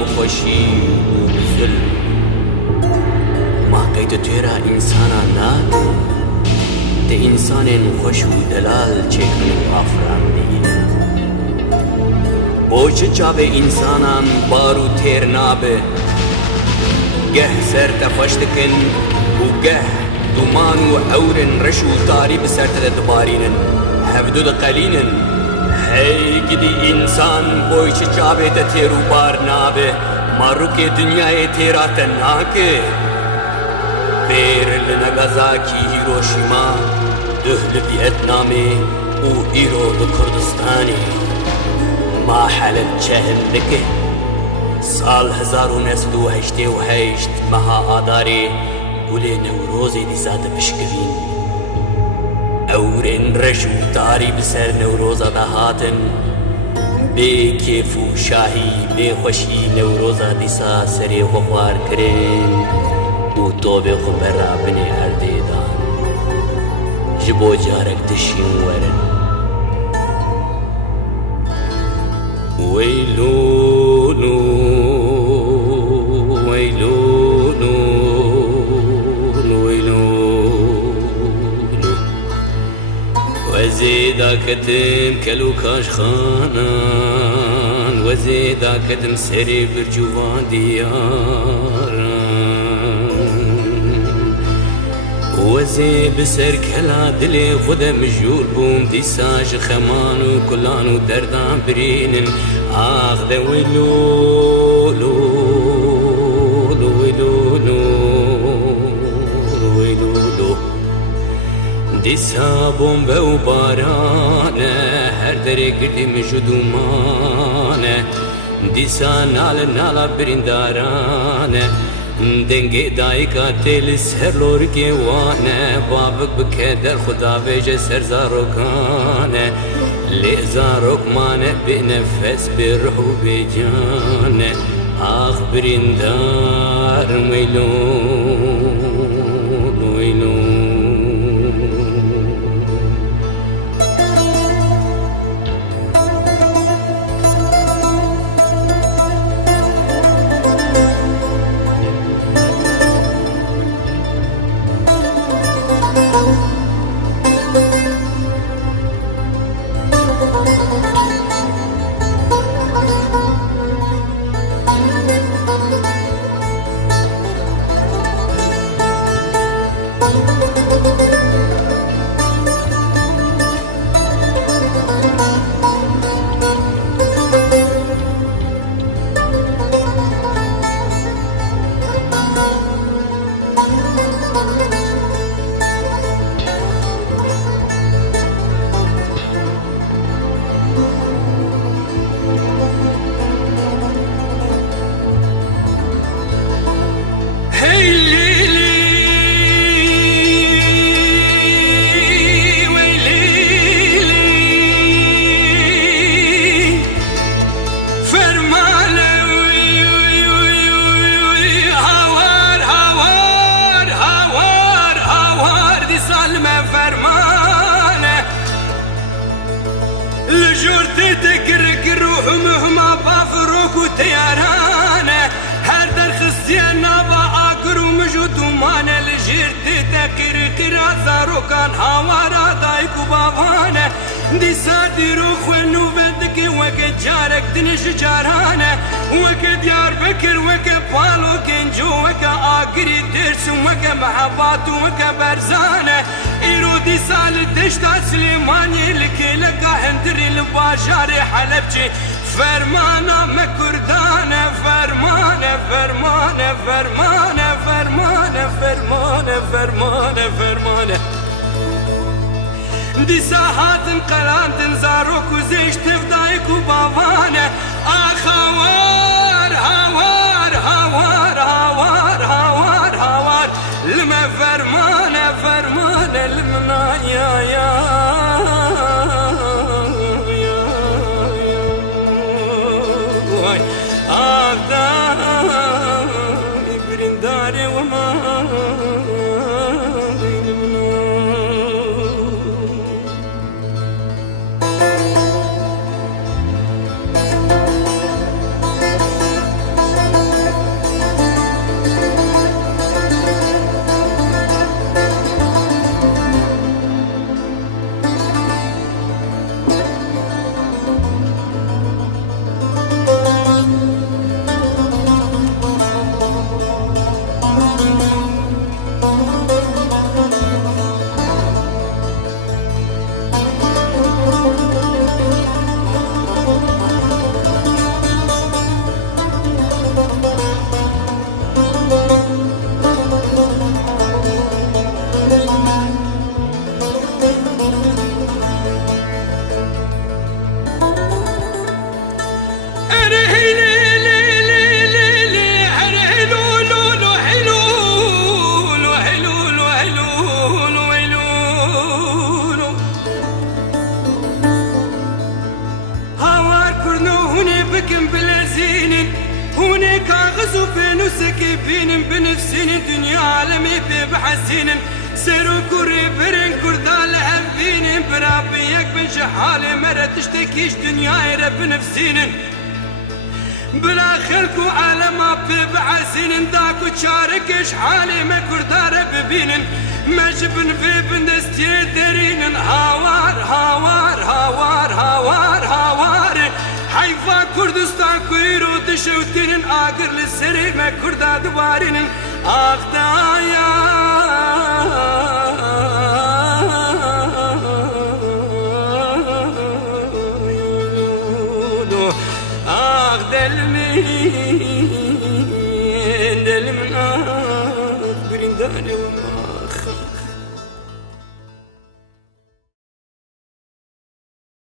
بخوشی و بظلم ما قید تیرا انسانا ناد ده انسان خوش و دلال چکن آفران دیگه بوچ چاوه انسانان بارو تیر نابه گه سر تفشتکن و گه دومان و عورن رش و تاری بسرت دبارینن هفدو دقلینن هی گدی انسان بوچ چاوه ده تیرو بار نابه ماروک دنیای تیرا تناکه بیر لنگازاکی هیروشیما دهل ویتنامی و ایرو لکردستانی ما حلب چهل لکه سال 1988 مها آداری گوله نوروزی دیزاد بشکوین اورین رشو تاری بسر نوروزا دهاتن بی کیف و شاهی بی خوشی نوروزا دیسا سری خوار کرین و تو بی خبر بنی اردیدان جبو جارک دشین ورن ويلونو ويلونو ويلونو وزيدا كتم كلو كاش خانان وزيدا كتم سري برجوان دياران وزي بسر كلا دلي خدا مجور بوم دي ساج خمانو كلانو دردان برينن آخ ده ويلو لو لو ويلو لو ويلو لو دي سابوم بو بارانه هر دري قردي مجدومانه دي سا نالا برندارانه دنگی دای کا تل سر لور کے وانه بابک بکه در خدا وجه سر زاروکانه لی زاروک مانه به نفس به روح و به جانه آخ برندار ویلون ویلون كان هوارا دايكو بابانا دي سادي روخ ونو بدك وكد جارك دنش جارانه وكد يار بكر وكد بالو كنجو وكد آقري درس وكد محبات وكد برزانه إيرو دي سال دشتا سليماني لكي لكا هندري الباشاري حلبجي فرمانه مكردانه فرمانه فرمانه فرمانه فرمانه فرمانه فرمانه فرمانه دي ساحات قلانت زاروك وزيش تفدايك وبابانه هوار هوار هوار هوار هوار هوار لما فرمانه فرمانه لمنا يا برنداري وما ولكن بلازين هونيك غزو بنوسك بين بنفسين دنيا عالمي بحسين سيرو كوري برين كردال هبين برابيك بن شحالي مرة تشتكيش دنيا رب نفسين بلا خلق وعالم ببعسين داكو تشاركش حالي ما كردار ببين ما جبن في بندستي درين هاوار هاوار هاوار هاوار هاوار حيفا كردستان كويرو دشوتين آقر للسري ما كردا دوارين آختايا دل من برندان